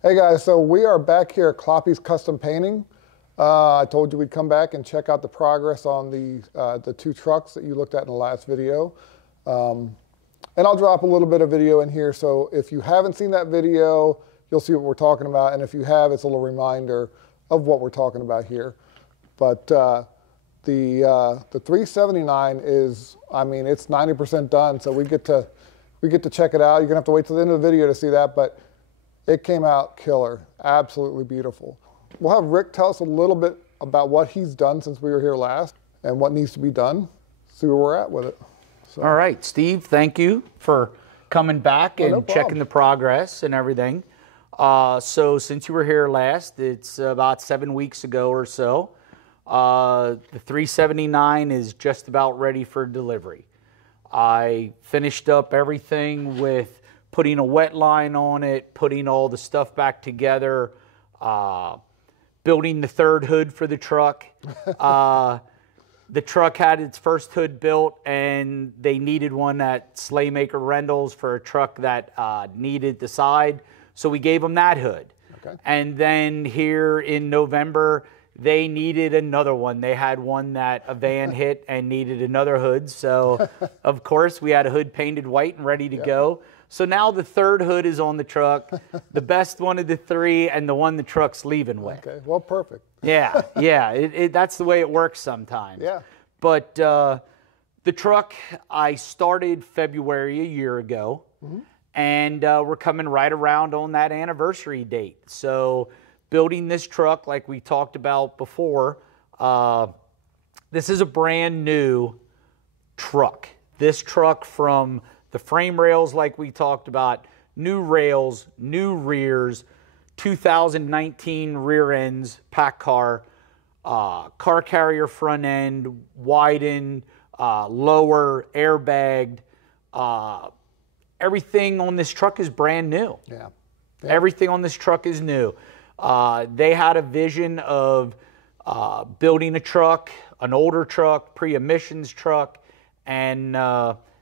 Hey guys, so we are back here at Kloppy's Custom Painting. I told you we'd come back and check out the progress on the two trucks that you looked at in the last video. And I'll drop a little bit of video in here, so if you haven't seen that video, you'll see what we're talking about, and if you have, it's a little reminder of what we're talking about here. But the 379 is, I mean, it's 90% done, so we get to check it out. You're gonna have to wait till the end of the video to see that, but it came out killer, absolutely beautiful. We'll have Rick tell us a little bit about what he's done since we were here last and what needs to be done, see where we're at with it. So. All right, Steve, thank you for coming back and checking the progress and everything. So since you were here last, it's about 7 weeks ago or so. The 379 is just about ready for delivery. I finished up everything with putting a wet line on it, putting all the stuff back together, building the third hood for the truck. The truck had its first hood built, and they needed one at Slaymaker Rendell's for a truck that needed the side. So we gave them that hood. Okay. And then here in November, they needed another one. They had one that a van hit and needed another hood. So, of course, we had a hood painted white and ready to go. So now the third hood is on the truck, the best one of the three, and the one the truck's leaving with. Okay, well, perfect. Yeah, that's the way it works sometimes. Yeah. But the truck, I started February a year ago, and we're coming right around on that anniversary date. So building this truck, like we talked about before, this is a brand new truck. This truck, from the frame rails like we talked about, new rails, new rears, 2019 rear ends, pack car, car carrier front end, widened, lower, airbagged. Everything on this truck is brand new. Yeah. Everything on this truck is new. They had a vision of building a truck, an older truck, pre-emissions truck, and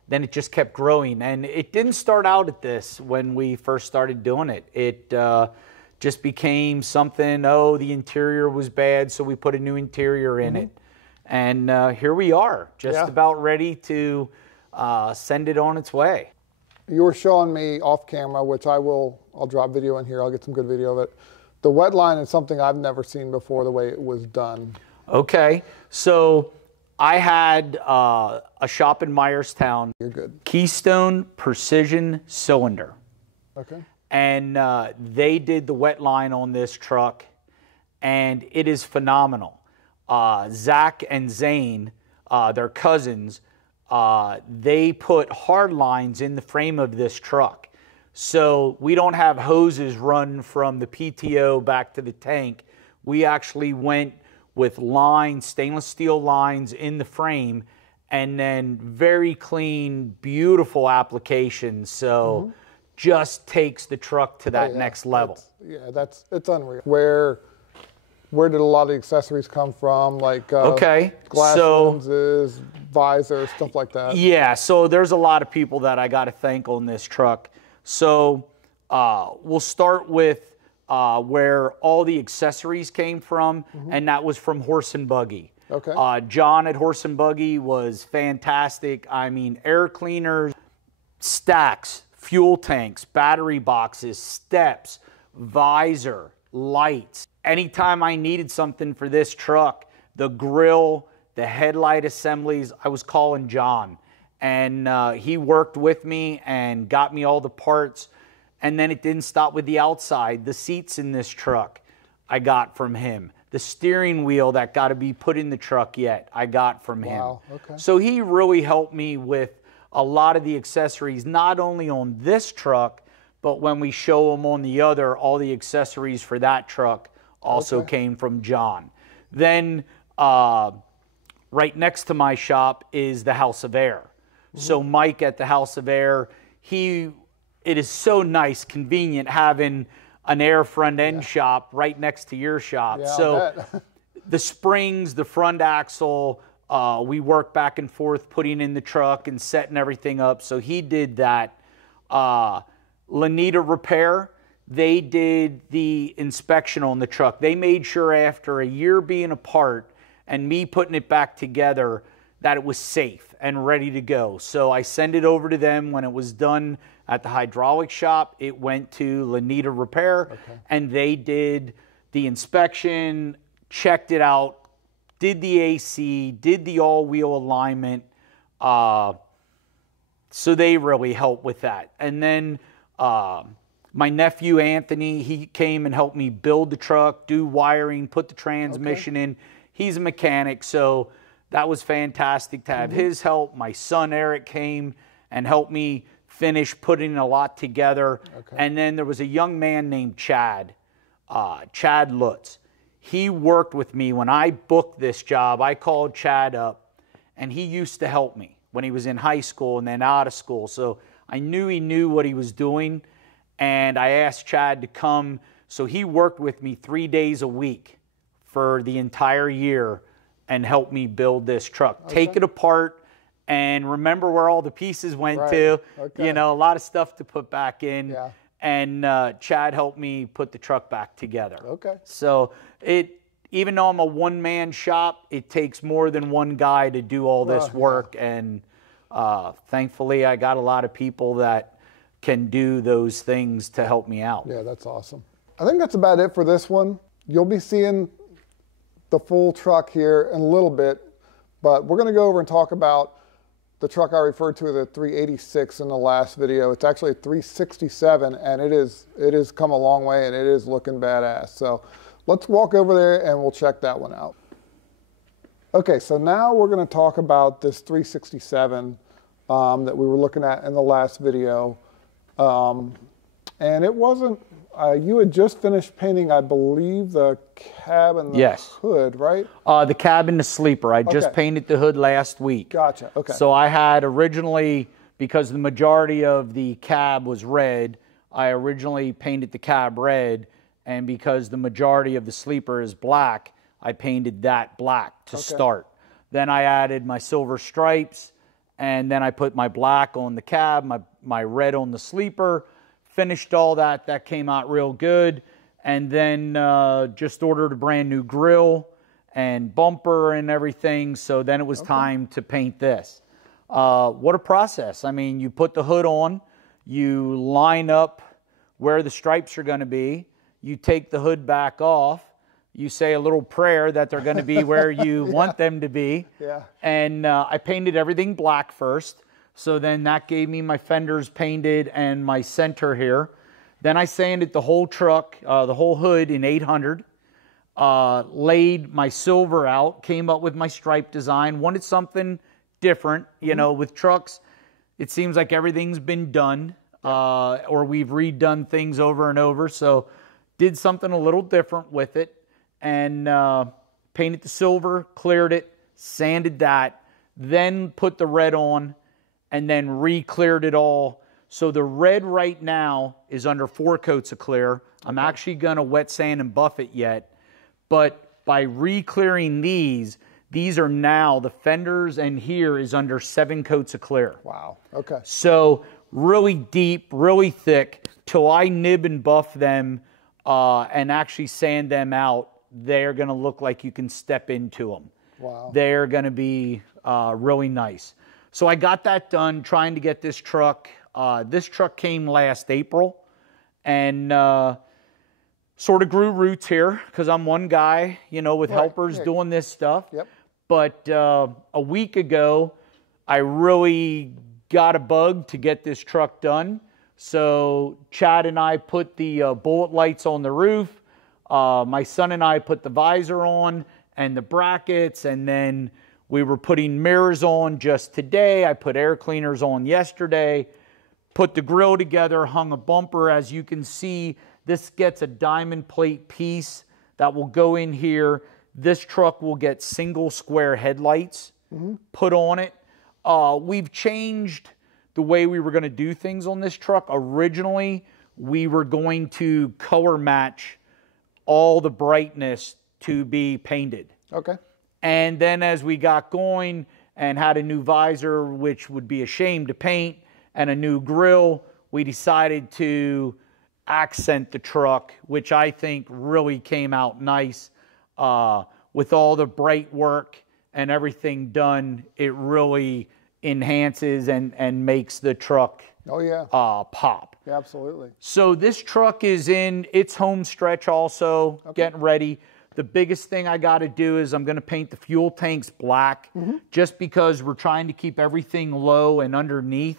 then it just kept growing. And it didn't start out at this when we first started doing it. It just became something, the interior was bad, so we put a new interior in it. And here we are, just about ready to send it on its way. You were showing me off camera, which I'll drop video in here. I'll get some good video of it. The wet line is something I've never seen before, the way it was done. Okay, so I had a shop in Myerstown. You're good. Keystone Precision Cylinder. Okay. And they did the wet line on this truck, and it is phenomenal. Zach and Zane, their cousins, they put hard lines in the frame of this truck. So we don't have hoses run from the PTO back to the tank. We actually went with lines, stainless steel lines in the frame, and then very clean, beautiful applications. So just takes the truck to that next level. It's unreal. Where did a lot of the accessories come from? Like glass lenses, visors, stuff like that. Yeah, so there's a lot of people that I got to thank on this truck. So we'll start with where all the accessories came from, and that was from Horse and Buggy. Okay. John at Horse and Buggy was fantastic. I mean, air cleaners, stacks, fuel tanks, battery boxes, steps, visor, lights. Anytime I needed something for this truck, the grill, the headlight assemblies, I was calling John. And he worked with me and got me all the parts. And then it didn't stop with the outside. The seats in this truck I got from him. The steering wheel that got to be put in the truck yet, I got from him. Okay. So he really helped me with a lot of the accessories, not only on this truck, but when we show them on the other, all the accessories for that truck also came from John. Then right next to my shop is the House of Air. So Mike at the House of Air, it is so nice, convenient having an air front end shop right next to your shop. Yeah, so the springs, the front axle, we work back and forth putting in the truck and setting everything up. So he did that. Lanita Repair, they did the inspection on the truck. They made sure after a year being apart and me putting it back together that it was safe and ready to go. So I sent it over to them. When it was done at the hydraulic shop, it went to Lanita Repair, and they did the inspection, checked it out, did the AC, did the all-wheel alignment. So they really helped with that. And then my nephew, Anthony, he came and helped me build the truck, do wiring, put the transmission in. He's a mechanic, so that was fantastic to have his help. My son, Eric, came and helped me finish putting a lot together. And then there was a young man named Chad, Chad Lutz. He worked with me. When I booked this job, I called Chad up, and he used to help me when he was in high school and then out of school. So I knew he knew what he was doing, and I asked Chad to come. So he worked with me 3 days a week for the entire year and help me build this truck. Take it apart and remember where all the pieces went to. You know, a lot of stuff to put back in. And Chad helped me put the truck back together. So even though I'm a one-man shop, it takes more than one guy to do all this work. And thankfully, I got a lot of people that can do those things to help me out. Yeah, that's awesome. I think that's about it for this one. You'll be seeing the full truck here in a little bit, but we're going to go over and talk about the truck I referred to as the 386 in the last video. It's actually a 367, and it has come a long way, and it is looking badass. So let's walk over there and we'll check that one out. Okay, so now we're going to talk about this 367 that we were looking at in the last video. And it wasn't, you had just finished painting, I believe, the cab and the hood, right? The cab and the sleeper. I just painted the hood last week. Gotcha, okay. So I had originally, because the majority of the cab was red, I originally painted the cab red, and because the majority of the sleeper is black, I painted that black to start. Then I added my silver stripes, and then I put my black on the cab, my red on the sleeper, finished all that. That came out real good. And then just ordered a brand new grill and bumper and everything. So then it was time to paint this. What a process. I mean, you put the hood on, you line up where the stripes are going to be, you take the hood back off, you say a little prayer that they're going to be where you want them to be. And I painted everything black first. So then that gave me my fenders painted and my center here. Then I sanded the whole truck, the whole hood in 800. Laid my silver out, came up with my stripe design. Wanted something different. You know, with trucks, it seems like everything's been done. Or we've redone things over and over. So did something a little different with it. And painted the silver, cleared it, sanded that. Then put the red on. And then re-cleared it all. So the red right now is under 4 coats of clear. I'm actually going to wet sand and buff it yet. But by re-clearing these are now, the fenders and here is under 7 coats of clear. Wow, okay. So really deep, really thick, till I nib and buff them and actually sand them out, they're going to look like you can step into them. Wow. They're going to be really nice. So I got that done, trying to get this truck. This truck came last April, and sort of grew roots here because I'm one guy, you know, with helpers doing this stuff. But a week ago, I really got a bug to get this truck done. So Chad and I put the bullet lights on the roof. My son and I put the visor on and the brackets, and then we were putting mirrors on just today. I put air cleaners on yesterday. Put the grill together, hung a bumper. As you can see, this gets a diamond plate piece that will go in here. This truck will get single square headlights put on it. We've changed the way we were going to do things on this truck. Originally, we were going to color match all the brightness to be painted. And then as we got going and had a new visor, which would be a shame to paint, and a new grill, we decided to accent the truck, which I think really came out nice. With all the bright work and everything done, it really enhances and makes the truck pop. Yeah, absolutely. So this truck is in its home stretch also, getting ready. The biggest thing I got to do is I'm going to paint the fuel tanks black, just because we're trying to keep everything low and underneath.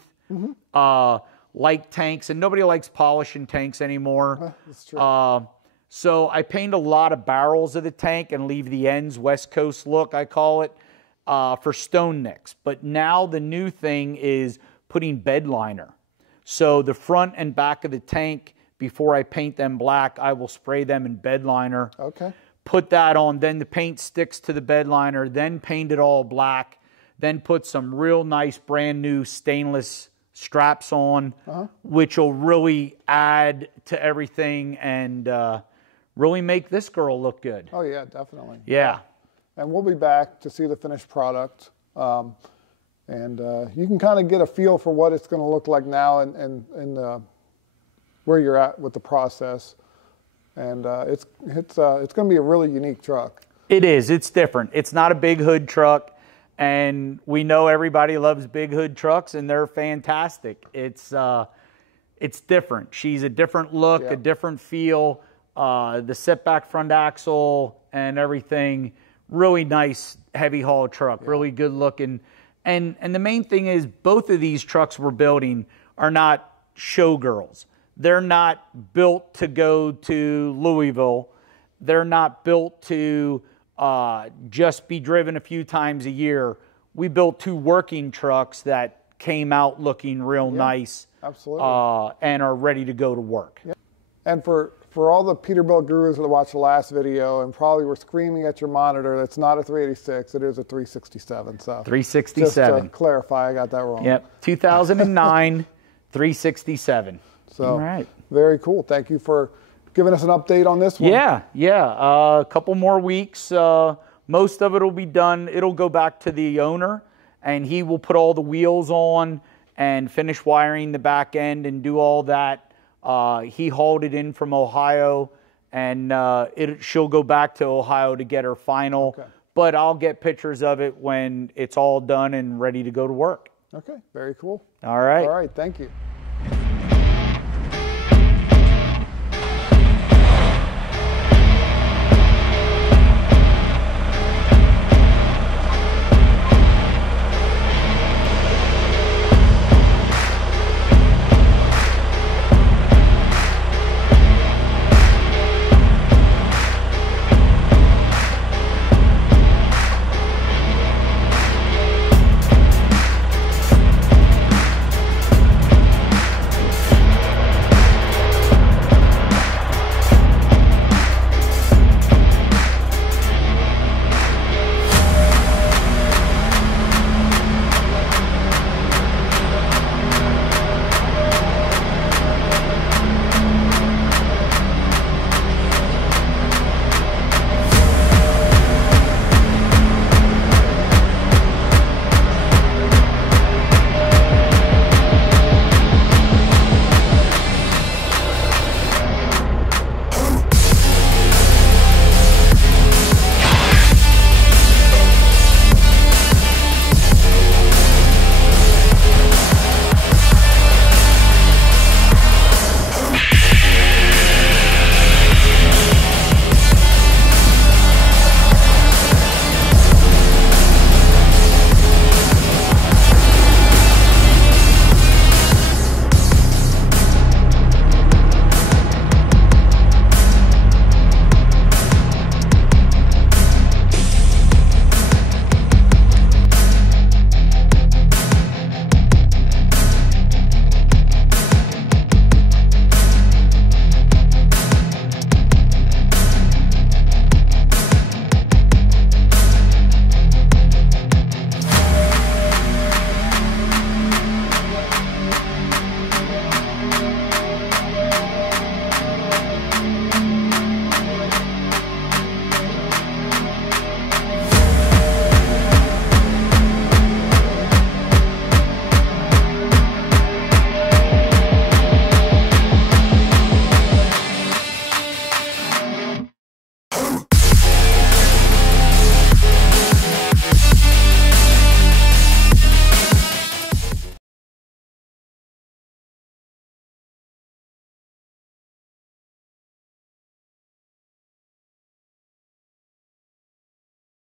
Like tanks, and nobody likes polishing tanks anymore. That's true. So I paint a lot of barrels of the tank and leave the ends West Coast look, I call it, for stone nicks. But now the new thing is putting bed liner. So the front and back of the tank, before I paint them black, I will spray them in bed liner. Okay. Put that on, then the paint sticks to the bed liner, then paint it all black, then put some real nice brand new stainless straps on, which will really add to everything and really make this girl look good. Oh yeah, definitely. Yeah. And we'll be back to see the finished product. And you can kind of get a feel for what it's going to look like now and where you're at with the process. And it's going to be a really unique truck. It is. It's different. It's not a big hood truck, and we know everybody loves big hood trucks, and they're fantastic. It's different. She's a different look, a different feel. The setback front axle and everything, really nice heavy haul truck, really good looking. And the main thing is both of these trucks we're building are not showgirls. They're not built to go to Louisville. They're not built to just be driven a few times a year. We built two working trucks that came out looking real nice. Absolutely. And are ready to go to work. Yeah. And for all the Peterbilt gurus that watched the last video and probably were screaming at your monitor, that's not a 386, it is a 367. So 367. Just to clarify, I got that wrong. Yep, 2009 367. So, all right. Very cool. Thank you for giving us an update on this one. Yeah. A couple more weeks. Most of it will be done. It'll go back to the owner, and he will put all the wheels on and finish wiring the back end and do all that. He hauled it in from Ohio, and she'll go back to Ohio to get her final. Okay. But I'll get pictures of it when it's all done and ready to go to work. Okay. Very cool. All right. All right. Thank you.